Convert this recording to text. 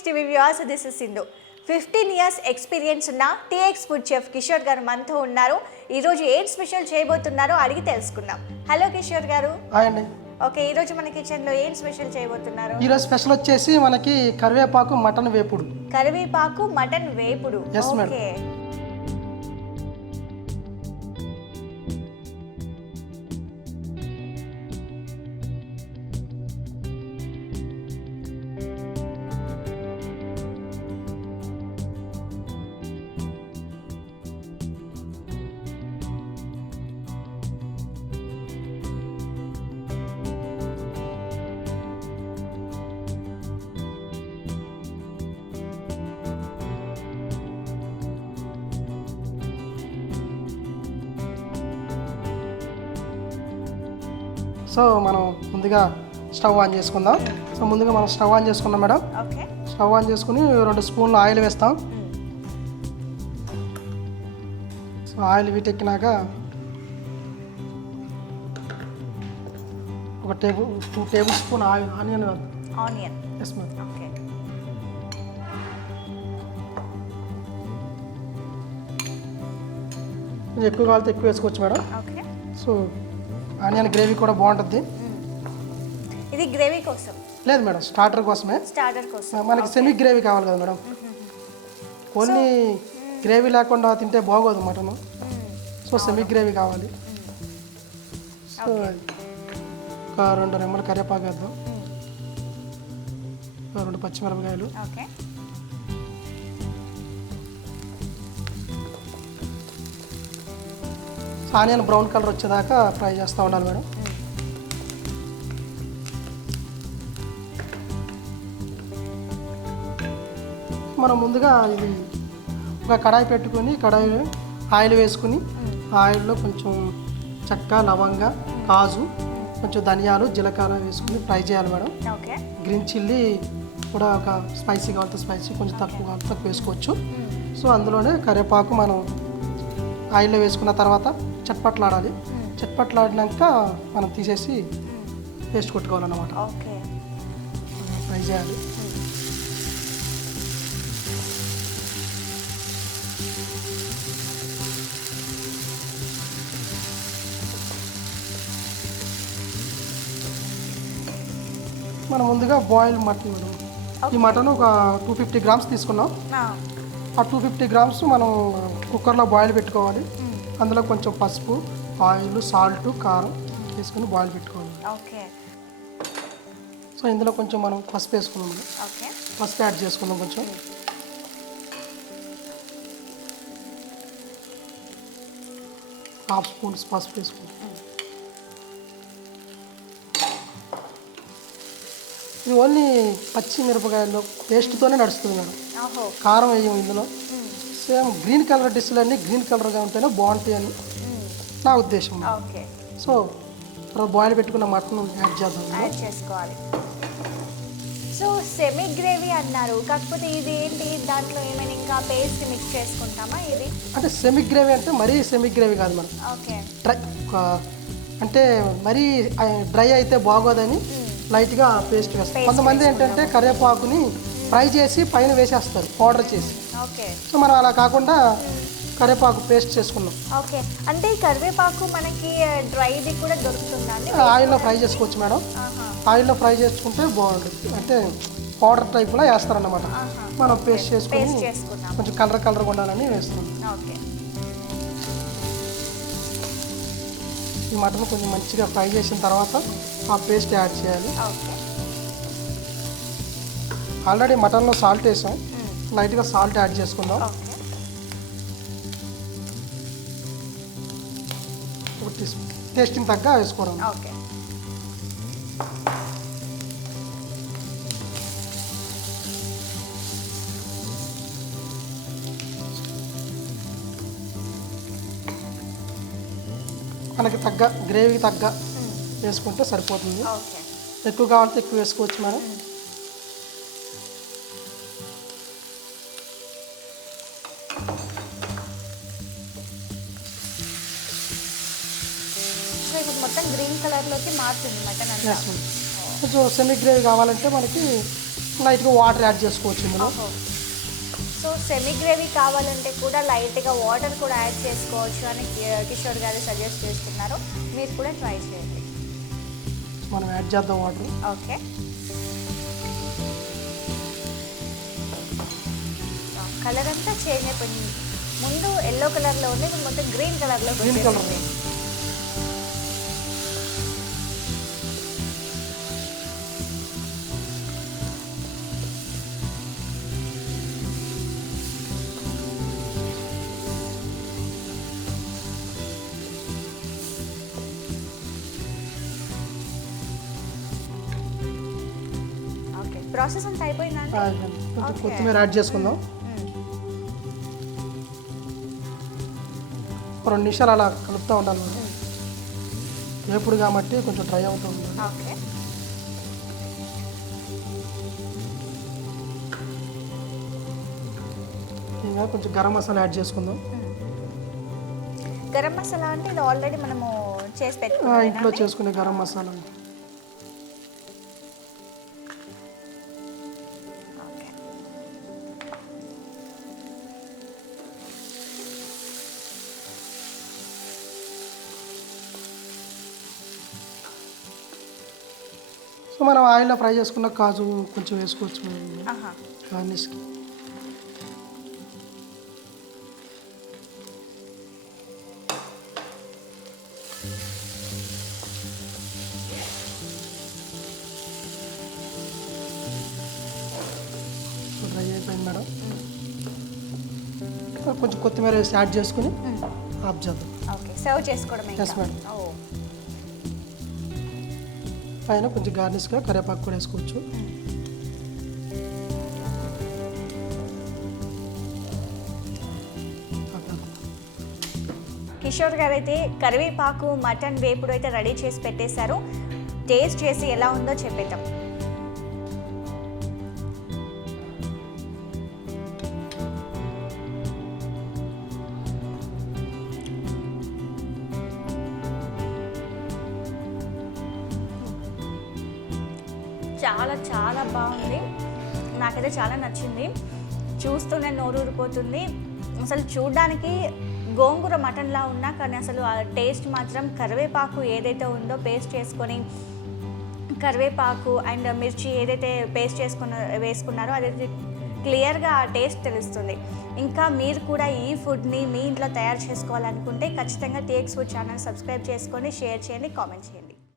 TX TV viewers, this is Sindhu. 15 years experience ఉన్న TX food chef Kishore గారు మనతో ఉన్నారు. ఈ రోజు ఏం స్పెషల్ చేయబోతున్నారో అడిగి తెలుసుకుందాం. హలో కిషోర్ గారు. హాయ్ అండి. ఓకే, ఈ రోజు మన కిచెన్ లో ఏం స్పెషల్ చేయబోతున్నారు? ఈ రోజు స్పెషల్ వచ్చేసి మనకి కరివేపాకు మటన్ వేపుడు. కరివేపాకు మటన్ వేపుడు. ఓకే. సో మనం ముందుగా స్టవ్ ఆన్ చేసుకుందాం. సో ముందుగా మనం స్టవ్ ఆన్ చేసుకున్నాం మేడం. ఓకే. స్టవ్ ఆన్ చేసుకుని 2 స్పూన్లు ఆయిల్ వేస్తాం. సో ఆయిల్ వీటెక్కినాక ఒక 2 tablespoon onion. Yes madam. Okay. ఎక్కువ కావాలితే ఎక్కువ వేసుకోవచ్చు madam. Okay. So onion gravy కూడా బాగుంటుంది. ఇది గ్రేవీ కోసం? లేదు మేడం, స్టార్టర్ కోసమే. స్టార్టర్ కోసం మనకి సెమీ గ్రేవీ కావాలి కదా మేడం. ఓన్లీ గ్రేవీ లేకుండా తింటే బాగోదు మటన్. సో సెమీ గ్రేవీ కావాలి. సో ఒక 2 రెమ్మలు కరివేపాకు వేద్దాం. 2 పచ్చిమిరపకాయలు. ఓకే. ఆనియన్ బ్రౌన్ కలర్ వచ్చేదాకా ఫ్రై చేస్తూ ఉండాలి మేడం. మనం ముందుగా ఇది ఒక కడాయి పెట్టుకొని కడాయి ఆయిల్ వేసుకుని ఆయిల్లో కొంచెం చెక్క, లవంగ, కాజు, కొంచెం ధనియాలు, జీలకర్ర వేసుకుని ఫ్రై చేయాలి మేడం. ఓకే. గ్రీన్ చిల్లీ కూడా ఒక స్పైసీ కావాలంటే స్పైసీ, కొంచెం తక్కువ కావాలంటే తక్కువ వేసుకోవచ్చు. సో అందులోనే కరివేపాకు మనం ఆయిల్లో వేసుకున్న తర్వాత చట్పట్లాడాలి. చట్పట్లాడినాక మనం తీసేసి పేస్ట్ కొట్టుకోవాలన్నమాట. ఓకే. ఫ్రై చేయాలి. మనం ముందుగా బాయిల్ మటన్ మేడం. ఈ మటన్ ఒక 250 గ్రామ్స్ తీసుకున్నాం. ఆ 250 గ్రామ్స్ మనం కుక్కర్లో బాయిల్ పెట్టుకోవాలి. అందులో కొంచెం పసుపు, ఆయిల్, సాల్ట్, కారం వేసుకొని బాయిల్ పెట్టుకోవాలి. ఓకే. సో ఇందులో కొంచెం మనం పసుపు వేసుకున్నాం. ఓకే. పసుపు యాడ్ చేసుకుందాం. కొంచెం 1/2 స్పూన్ పసుపు వేసుకుందాం. ఇది ఓన్లీ పచ్చి మిరపకాయల్లో పేస్ట్తోనే నడుస్తుంది మేడం. కారం వేయం ఇందులో. సేమ్ గ్రీన్ కలర్ డిష్లన్నీ గ్రీన్ కలర్గా ఉంటేనే బాగుంటాయి అని నా ఉద్దేశం. ఓకే. సో బాయిల్ పెట్టుకున్న మటన్ యాడ్ చేద్దాం. యాడ్ చేసుకోవాలి. సో సెమీ గ్రేవీ అన్నారు, కాకపోతే ఇది ఏంటి, దాంట్లో ఏమైనా ఇంకా పేస్ట్ మిక్స్ చేసుకుంటామా? ఇది అంటే సెమీ గ్రేవీ అంటే మరీ సెమీ గ్రేవీ కాదు మేడం. ఓకే. డ్రై అంటే మరీ డ్రై అయితే బాగోదని లైట్గా పేస్ట్ వేస్తాం. కొంతమంది ఏంటంటే కరివేపాకుని ఫ్రై చేసి పైన వేసేస్తారు పౌడర్ చేసి. ఓకే. సో మనం అలా కాకుండా కరివేపాకు పేస్ట్ చేసుకున్నాం. ఓకే. అంటే ఈ కరివేపాకు మనకి డ్రైది కూడా దొరుకుతుందా అండి? ఆయిల్లో ఫ్రై చేసుకోవచ్చు మేడం. ఆయిల్లో ఫ్రై చేసుకుంటే బాగుంటుంది. అంటే పౌడర్ టైప్లో వేస్తారన్నమాట. మనం పేస్ట్ చేసుకుని కొంచెం కలర్ ఉండాలని వేస్తున్నాం. ఓకే. ఈ మటన్ కొంచెం మంచిగా ఫ్రై చేసిన తర్వాత ఆ పేస్ట్ యాడ్ చేయాలి. ఓకే. ఆల్రెడీ మటన్లో సాల్ట్ వేసాం. లైట్గా సాల్ట్ యాడ్ చేసుకుందాం. ఓకే. 1 టీ స్పూన్ టేస్టింగ్ తగ్గ వేసుకోవడం. ఓకే. మనకి తగ్గ గ్రేవీకి తగ్గ వేసుకుంటే సరిపోతుంది. ఓకే. ఎక్కువ కావాలంటే ఎక్కువ వేసుకోవచ్చు మేడం. మొత్తం గ్రీన్ కలర్లోకి మారుతుంది మటన్ అంతా. కొంచెం సెమీ గ్రేవీ కావాలంటే మనకి లైట్గా వాటర్ యాడ్ చేసుకోవచ్చు ఇందులో. సో సెమీ గ్రేవీ కావాలంటే కూడా లైట్గా వాటర్ కూడా యాడ్ చేసుకోవచ్చు అని కిషోర్ గారు సజెస్ట్ చేస్తున్నారు. మీరు కూడా ట్రై చేయండి. మనం యాడ్ చేద్దాం వాటర్. ఓకే, కలర్ అంతా చేంజ్ అయిపోయింది. ముందు ఎల్లో కలర్లో ఉంది, మొత్తం గ్రీన్ కలర్లో వచ్చేసింది. ప్రాసెస్ అంతా అయిపోయిందా? కొత్తిమీర యాడ్ చేసుకుందాం. 2 నిమిషాలు అలా కలుపుతూ ఉండాలి. వేపుడు కాబట్టి కొంచెం డ్రై అవుతుంది. ఓకే, ఇంకా కొంచెం గరం మసాలా యాడ్ చేసుకుందాం. గరం మసాలా అంటే ఇది ఆల్రెడీ మనము చేసి పెట్టుకున్నాం, ఇంట్లో చేసుకునే గరం మసాలా. సో మనం ఆయిల్లో ఫ్రై చేసుకున్న కాజు కొంచెం వేసుకోవచ్చు గార్నిష్కి. డ్రై అయిపోయింది మేడం. కొంచెం కొత్తిమీర వేసి యాడ్ చేసుకుని ఆఫ్ చేద్దాం. ఓకే, సర్వ్ చేసుకోవడం. Yes madam. పైన కొంచెం గార్నిష్గా కరివేపాకు కూడా వేసుకోవచ్చు. కిషోర్ గారు అయితే కరివేపాకు మటన్ వేపుడు అయితే రెడీ చేసి పెట్టేశారు. టేస్ట్ చేసి ఎలా ఉందో చెప్పేద్దాం. చాలా చాలా బాగుంది, నాకైతే చాలా నచ్చింది. చూస్తూనే నోరు ఊరిపోతుంది. అసలు చూడడానికి గోంగూర మటన్లా ఉన్నా కానీ అసలు ఆ టేస్ట్ మాత్రం కరివేపాకు ఏదైతే ఉందో పేస్ట్ చేసుకొని, కరివేపాకు అండ్ మిర్చి ఏదైతే పేస్ట్ వేసుకున్నారో అదైతే క్లియర్గా ఆ టేస్ట్ తెలుస్తుంది. ఇంకా మీరు కూడా ఈ ఫుడ్ని మీ ఇంట్లో తయారు చేసుకోవాలనుకుంటే ఖచ్చితంగా TX ఫుడ్ ఛానల్ సబ్స్క్రైబ్ చేసుకొని షేర్ చేయండి, కామెంట్ చేయండి.